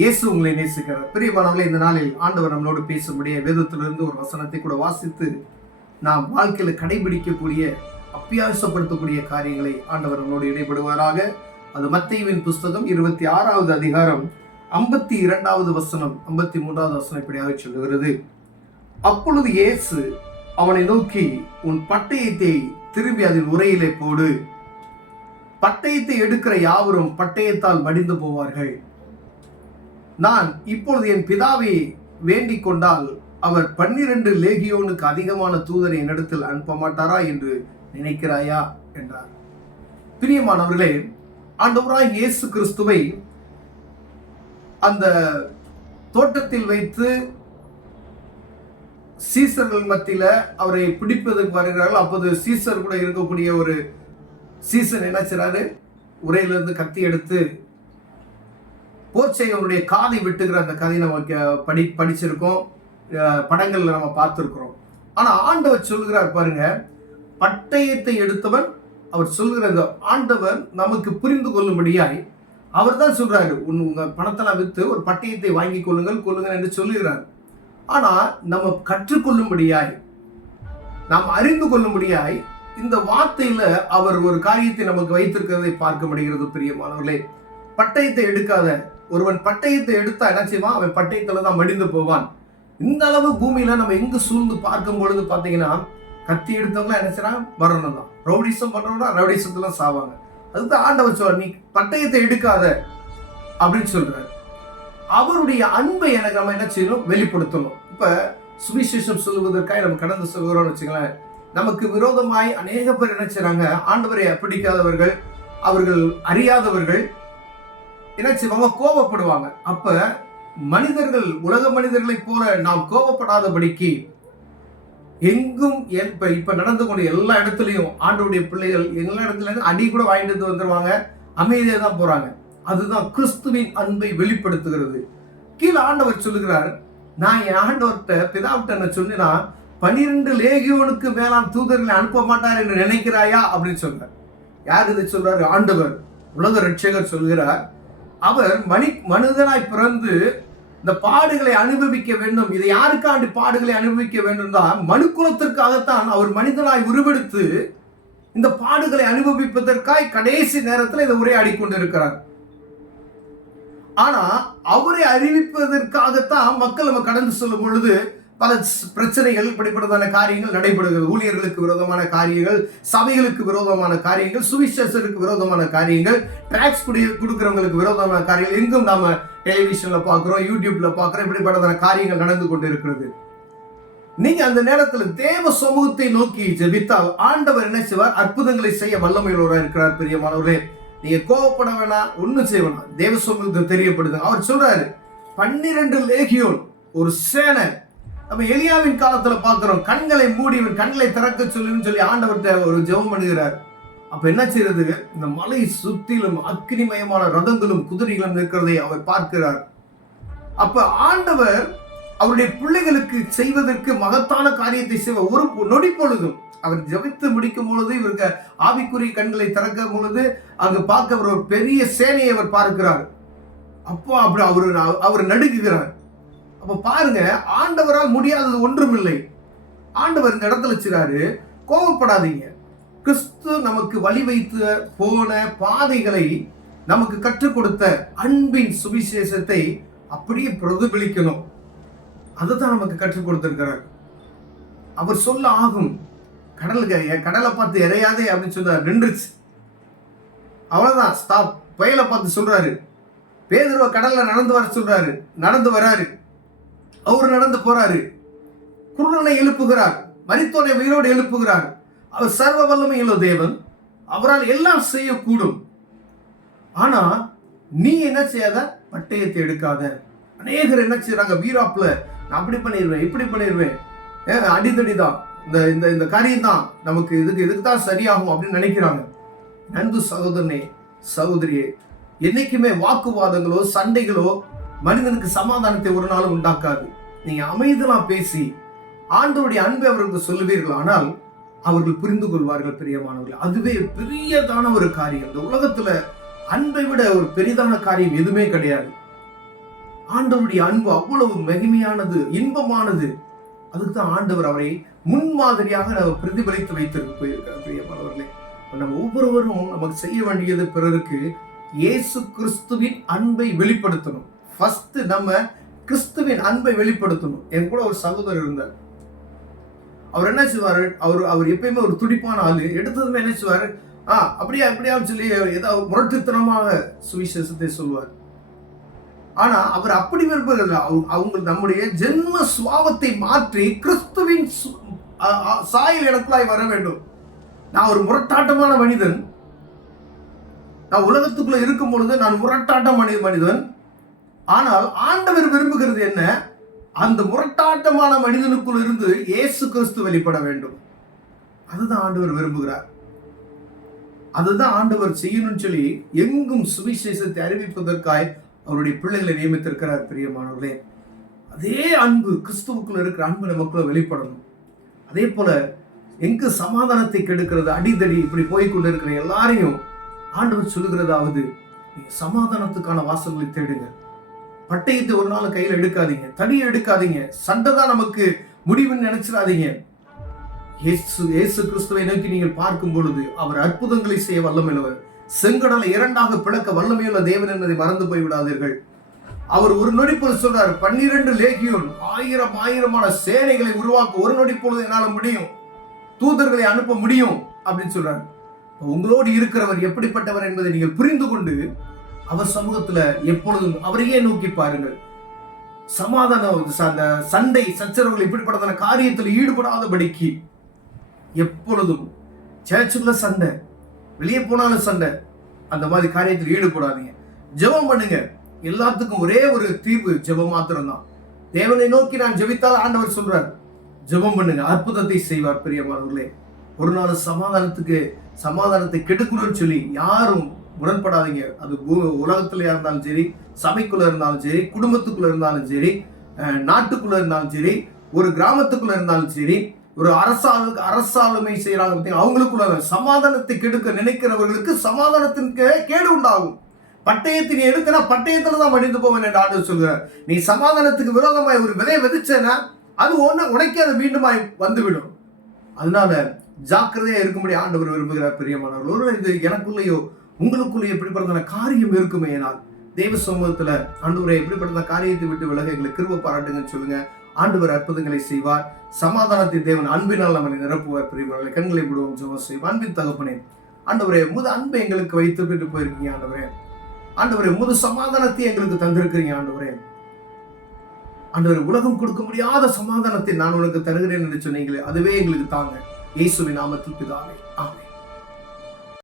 இயேசு உங்களை நேசிக்கிறார். பிரியமானவர்களே, இந்த நாளில் ஆண்டவர் நம்மளோடு பேசக்கூடிய வேதத்திலிருந்து ஒரு வசனத்தை கூட வாசித்து நாம் வாழ்க்கையில கடைபிடிக்கக்கூடிய அப்பியாசப்படுத்தக்கூடிய காரியங்களை ஆண்டவர் நம்மளோடு இடைபடுவாராக. அது மத்தேயுவின் புஸ்தகம் 26வது அதிகாரம் 52வது வசனம் 53வது வசனம் இப்படியாக சொல்லுகிறது. அப்பொழுது இயேசு அவனை நோக்கி, உன் பட்டயத்தை திரும்பி அதில் உரையிலே போடு. பட்டயத்தை எடுக்கிற யாவரும் பட்டயத்தால் மடிந்து போவார்கள். நான் இப்பொழுது என் பிதாவை வேண்டிக் கொண்டால் அவர் 12 லேகியோனுக்கு அதிகமான தூதரை என்னிடத்தில் அனுப்ப மாட்டாரா என்று நினைக்கிறாயா என்றார். பிரியமானவர்களே, ஆண்டவராய் இயேசு கிறிஸ்துவை அந்த தோட்டத்தில் வைத்து சீசர்கள் மத்தியில அவரை பிடிப்பதற்கு வருகிறார்கள். அப்போது சீசர் கூட இருக்கக்கூடிய ஒரு சீசர் என்ன செய்றாரு, உரையிலிருந்து கத்தி எடுத்து போர்ச்சையவனுடைய காதை வெட்டுகிற அந்த கதையை நம்ம படிச்சிருக்கோம், படங்கள்ல நம்ம பார்த்திருக்கிறோம். ஆனா ஆண்டவர் சொல்கிறார் பாருங்க, பட்டயத்தை எடுத்தவன் அவர் சொல்கிற அந்த ஆண்டவர் நமக்கு புரிந்து கொள்ளும்படியாய் அவர் தான் சொல்றாரு, உங்க பணத்தெல்லாம் வித்து ஒரு பட்டயத்தை வாங்கி கொள்ளுங்கள் என்று சொல்லுகிறார். ஆனா நம்ம கற்றுக்கொள்ளும்படியாய், நாம் அறிந்து கொள்ளும்படியாய் இந்த வார்த்தையில அவர் ஒரு காரியத்தை நமக்கு வைத்திருக்கிறதை பார்க்க முடிகிறது. பிரியமானவர்களே, பட்டயத்தை எடுக்காத ஒருவன் பட்டயத்தை எடுத்தா என்ன செய்வான், அவன் பட்டயத்துல தான் மடிந்து போவான். இந்த அளவு பூமியில நம்ம எங்கு சூழ்ந்து பார்க்கும் பொழுது பாத்தீங்கன்னா, கத்தி எடுத்தவங்க என்ன செய்யறான், மரணம் தான். ரவுடிசம் பண்றவங்க ரவுடிசத்துல சாவாங்க. அதுதான் ஆண்டவர் சொல்ற, நீ பட்டயத்தை எடுக்காத அப்படின்னு சொல்றாரு. அவருடைய அன்பை எனக்கு நம்ம என்ன செய்யணும், வெளிப்படுத்தணும். இப்ப சுவிசேஷம் சொல்லுவதற்காக நம்ம கடந்து சொல்கிறோம்னு வச்சுங்களேன், நமக்கு விரோதமாய் அநேக பேர் என்ன செய்றாங்க, ஆண்டவரை பிடிக்காதவர்கள், அவர்கள் அறியாதவர்கள் என்ன செய்வாங்க, கோபப்படுவாங்க. அப்ப மனிதர்கள், உலக மனிதர்களை போல நாம் கோபப்படாதபடிக்கு எங்கும் இப்ப நடந்து கொண்ட எல்லா இடத்துலையும் ஆண்டவருடைய பிள்ளைகள் எல்லா இடத்துலயும் அடி கூட வாங்கிட்டு வந்துருவாங்க, அமைதியா தான் போறாங்க. அதுதான் கிறிஸ்துவின் அன்பை வெளிப்படுத்துகிறது. கீழே ஆண்டவர் சொல்லுகிறார், நான் என் ஆண்டவர்கிட்ட பிதாவிட்ட என்ன சொன்னா, 12 லேகியோனுக்கு மேலான தூதர்களை அனுப்ப மாட்டார் என்று நினைக்கிறாயா அப்படின்னு சொல்றார். யார் இதை சொல்றாரு? ஆண்டவர், உலக ரட்சகர் சொல்கிறார். அவர் மனிதனாய் பிறந்து இந்த பாடுகளை அனுபவிக்க வேண்டும். இதை யாருக்காண்டி பாடுகளை அனுபவிக்க வேண்டும் தான், மனுக்குலத்திற்காகத்தான் அவர் மனிதனாய் உருவெடுத்து இந்த பாடுகளை அனுபவிப்பதற்காய் கடைசி நேரத்தில் இதை உரையாடி கொண்டிருக்கிறார். ஆனா அவரை அறிவிப்பதற்காகத்தான் மக்கள் நம்ம கடந்து சொல்லும் பொழுது பல பிரச்சனைகள், இப்படிப்பட்டதான காரியங்கள் நடைபெறுகிறது. ஊழியர்களுக்கு விரோதமான காரியங்கள், சபைகளுக்கு விரோதமான காரியங்கள், சுவிசேஷருக்கு விரோதமான காரியங்கள், டாக்ஸ் கொடுக்கிறவங்களுக்கு விரோதமான காரியங்கள் எங்கும் நாம டெலிவிஷன்ல பார்க்கிறோம், யூடியூப்ல பார்க்கிறோம். இப்படிப்பட்டதான காரியங்கள் நடந்து கொண்டிருக்கிறது. நீங்க அந்த நேரத்தில் தேவ சமூகத்தை நோக்கி ஜெபித்தால் ஆண்டவர் என்ன செய்வார், அற்புதங்களை செய்ய வல்லமையுள்ளவராக இருக்கிறார். பிரியமானவர்களே, நீங்க கோவப்பட வேணாம், ஒன்னும் செய்ய வேணாம், தேவ சமூகத்தை தெரியப்படுது. அவர் சொல்றாரு, 12 லேகியோன், ஒரு சேனை. நம்ம எலியாவின் காலத்துல பார்க்கிறோம், கண்களை மூடி கண்களை திறக்க சொல்லி ஆண்டவர்கிட்ட ஒரு ஜெபம் பண்ணுகிறார். அப்ப என்ன செய்யறது, இந்த மலை சுத்திலும் அக்னிமயமான ரதங்களும் குதிரைகளும் இருக்கிறதை அவர் பார்க்கிறார். அப்ப ஆண்டவர் அவருடைய பிள்ளைகளுக்கு செய்வதற்கு மகத்தான காரியத்தை செய்வ ஒரு நொடி பொழுதும் அவர் ஜெபித்து முடிக்கும் பொழுது, இவருக்கு ஆவிக்குரிய கண்களை திறக்கும் பொழுது அங்கு பார்க்க ஒரு பெரிய சேனையை அவர் பார்க்கிறார். அப்போ அப்படி அவர் நடுங்குகிறார். அப்ப பாருங்க, ஆண்டவரால் முடியாதது ஒன்றும் இல்லை. ஆண்டவர் இந்த இடத்துல சொல்றாரு, கோபப்படாதீங்க. கிறிஸ்து நமக்கு வழி வைத்து போன பாதைகளை, நமக்கு கற்றுக் கொடுத்த அன்பின் சுவிசேஷத்தை அப்படியே பிரதிபலிக்கணும். அதுதான் நமக்கு கற்றுக் கொடுத்திருக்கிறார். அவர் சொல்ல ஆகும், கடலை பார்த்து இறையாதே அப்படின்னு சொல்றாரு, நின்றுச்சு, அவ்வளவுதான், ஸ்டாப். புயலை பார்த்து சொல்றாரு, பேதுருவ கடல்ல நடந்து வர சொல்றாரு, நடந்து வராரு. அவர் நடந்து போறாரு, குருடனை எழுப்புகிறார், மரித்தோனை உயிரோடு எழுப்புகிறார். அவர் சர்வ வல்லமையுள்ள தேவன், அவரால் எல்லாம் செய்யக்கூடும். ஆனா நீ என்ன செய்யாத, பட்டயத்தை எடுக்காத. அநேகர் என்ன செய்யறாங்க, வீராப்புல நான் அப்படி பண்ணிடுவேன், இப்படி பண்ணிடுவேன், அடிதடிதான், இந்த காரியம் தான் நமக்கு இதுக்கு தான் சரியாகும் அப்படின்னு நினைக்கிறாங்க. அன்பு சகோதரனே, சகோதரியே, என்னைக்குமே வாக்குவாதங்களோ சண்டைகளோ மனிதனுக்கு சமாதானத்தை ஒரு நாளும் உண்டாக்காது. நீங்க அமைதியெல்லாம் பேசி ஆண்டவருடைய அன்பை அவர்களுக்கு சொல்லுவீர்கள், ஆனால் அவர்கள் புரிந்து கொள்வார்கள். பிரியமானவர்கள், அதுவே பெரியதான ஒரு காரியம். இந்த உலகத்துல அன்பை விட ஒரு பெரிதான காரியம் எதுவுமே கிடையாது. ஆண்டவருடைய அன்பு அவ்வளவு மகிமையானது, இன்பமானது. அதுக்கு தான் ஆண்டவர் அவரை முன்மாதிரியாக நம்ம பிரதிபலித்து வைத்திருக்க போயிருக்கிறார். பிரியமானவர்களே, நம்ம ஒவ்வொருவரும் நமக்கு செய்ய வேண்டியது பிறருக்கு இயேசு கிறிஸ்துவின் அன்பை வெளிப்படுத்தணும். ஃபர்ஸ்ட் நம்ம கிறிஸ்துவின் அன்பை வெளிப்படுத்தணும். என் கூட ஒரு சகோதரர் இருந்தார். அவர் என்ன செய்வாரு, அவர் எப்பயுமே ஒரு துடிப்பான ஆளு. எடுத்ததுமே என்ன செய்வாரு, அப்படியா சொல்லி ஏதாவது முரட்டுத்தனமாக சுவிசேஷத்தை சொல்வார். ஆனா அவர் அப்படி விரும்புகிறதில்ல. அவங்க நம்முடைய ஜென்ம சுவாவத்தை மாற்றி கிறிஸ்துவின் சாயல் இடத்துலாய் வர வேண்டும். நான் ஒரு முரட்டாட்டமான மனிதன். நான் உலகத்துக்குள்ள இருக்கும் பொழுது நான் முரட்டாட்ட மனிதன். ஆனால் ஆண்டவர் விரும்புகிறது என்ன, அந்த முரட்டாட்டமான மனிதனுக்குள் இருந்து இயேசு கிறிஸ்து வெளிப்பட வேண்டும். அதுதான் ஆண்டவர் விரும்புகிறார். அதுதான் ஆண்டவர் செய்யணும்னு சொல்லி எங்கும் சுவிசேஷத்தை அறிவிப்பதற்காய் அவருடைய பிள்ளைகளை நியமித்திருக்கிறார். பிரியமானவர்களே, அதே அன்பு, கிறிஸ்துவுக்குள்ள இருக்கிற அன்பு நமக்குள்ள வெளிப்படணும். அதே போல எங்கு சமாதானத்தை கெடுக்கிறது, அடிதடி இப்படி போய்கொண்டு இருக்கிற எல்லாரையும் ஆண்டவர் சொல்லுகிறதாவது, நீங்க சமாதானத்துக்கான வாசல்களை தேடுங்க. பட்டயத்தை ஒரு நாள் கையில் எடுக்காதீங்க, தடியை எடுக்காதீங்க. சண்டை தான் நமக்கு முடிவுன்னு நினைச்சிடாதீங்க. இயேசு கிறிஸ்துவை நோக்கி நீங்கள் பார்க்கும் பொழுது அவர் அற்புதங்களை செய்ய வல்லமையுள்ளவர். செங்கடலை இரண்டாக பிளக்க வல்லமையுள்ள தேவன் என்பதை மறந்து போய் விடாதீர்கள். அவர் ஒரு நொடி பொழுது சொல்றார், 12 லேகியோன், 1000 சேனைகளை உருவாக்க ஒரு நொடி பொழுது என்னால முடியும், தூதர்களை அனுப்ப முடியும் அப்படின்னு சொல்றார். உங்களோடு இருக்கிறவர் எப்படிப்பட்டவர் என்பதை நீங்கள் புரிந்து கொண்டு அவர் சமூகத்துல எப்பொழுதும் அவரையே நோக்கி பாருங்கள். சமாதானம், அந்த சண்டை சச்சரவுகள் இப்படிப்பட்டதான காரியத்தில் ஈடுபடாதபடிக்கு எப்பொழுதும் சர்ச்சுக்குள்ள சண்டை, வெளியே போனாலும் சண்டை, அந்த மாதிரி காரியத்தில் ஈடுபடாதீங்க. ஜெபம் பண்ணுங்க. எல்லாத்துக்கும் ஒரே ஒரு தீர்வு ஜெபம் மாத்திரம்தான். தேவனை நோக்கி நான் ஜெபித்தால் ஆண்டவர் சொல்றார், ஜெபம் பண்ணுங்க, அற்புதத்தை செய்வார். பிரியமானவர்களே, ஒரு நாள் சமாதானத்தை கெடுக்கணும்னு சொல்லி யாரும் முரண்படாதீங்க. அது உலகத்துல இருந்தாலும் சரி, சபைக்குள்ள இருந்தாலும் சரி, குடும்பத்துக்குள்ள இருந்தாலும் சரி, நாட்டுக்குள்ள இருந்தாலும் சரி, ஒரு கிராமத்துக்குள்ள இருந்தாலும் சரி, ஒரு அரசாளுமை செய்யறாங்க, அவங்களுக்குள்ள சமாதானத்தை கெடுக்க நினைக்கிறவர்களுக்கு சமாதானத்தின் கேடு உண்டாகும். பட்டயத்தை எடுத்தனா பட்டயத்துல தான் மடிந்து போவேன் என்று ஆண்டவர் சொல்கிறார். நீ சமாதானத்துக்கு விரோதமாய் ஒரு விதையை விதைச்சேன்னா அது உனக்கே அது மீண்டுமாய் வந்துவிடும். அதனால ஜாக்கிரதையா இருக்கும்படி ஆண்டவர் விரும்புகிறார். பிரியமானவர்கள், இது எனக்குள்ளேயோ உங்களுக்குள்ளே எப்படிப்பட்ட காரியம் இருக்குமே, ஏனால் தெய்வ சமூகத்துல ஆண்டவரை எப்படிப்பட்ட காரியத்தை விட்டு விலக எங்களுக்கு கிருபை பாராட்டுங்கன்னு சொல்லுங்க. ஆண்டவர் அற்புதங்களை செய்வார். சமாதானத்தை தேவன் அன்பினால் நம்மை நிரப்புவார். பிரியமானவர்களே, கண்களை விடுவோம், ஜெபம் செய்வோம். அன்பின் தகப்பனே, ஆண்டவரே, முது அன்பை எங்களுக்கு வைத்து விட்டு போயிருக்கீங்க. ஆண்டவரே, முது சமாதானத்தை எங்களுக்கு தந்திருக்கிறீங்க. ஆண்டவரே, உலகம் கொடுக்க முடியாத சமாதானத்தை நான் உனக்கு தருகிறேன் என்று சொன்னீங்களே, அதுவே எங்களுக்கு தாங்க. இயேசுவின் நாமத்தில் பிதாவே, ஆமென்.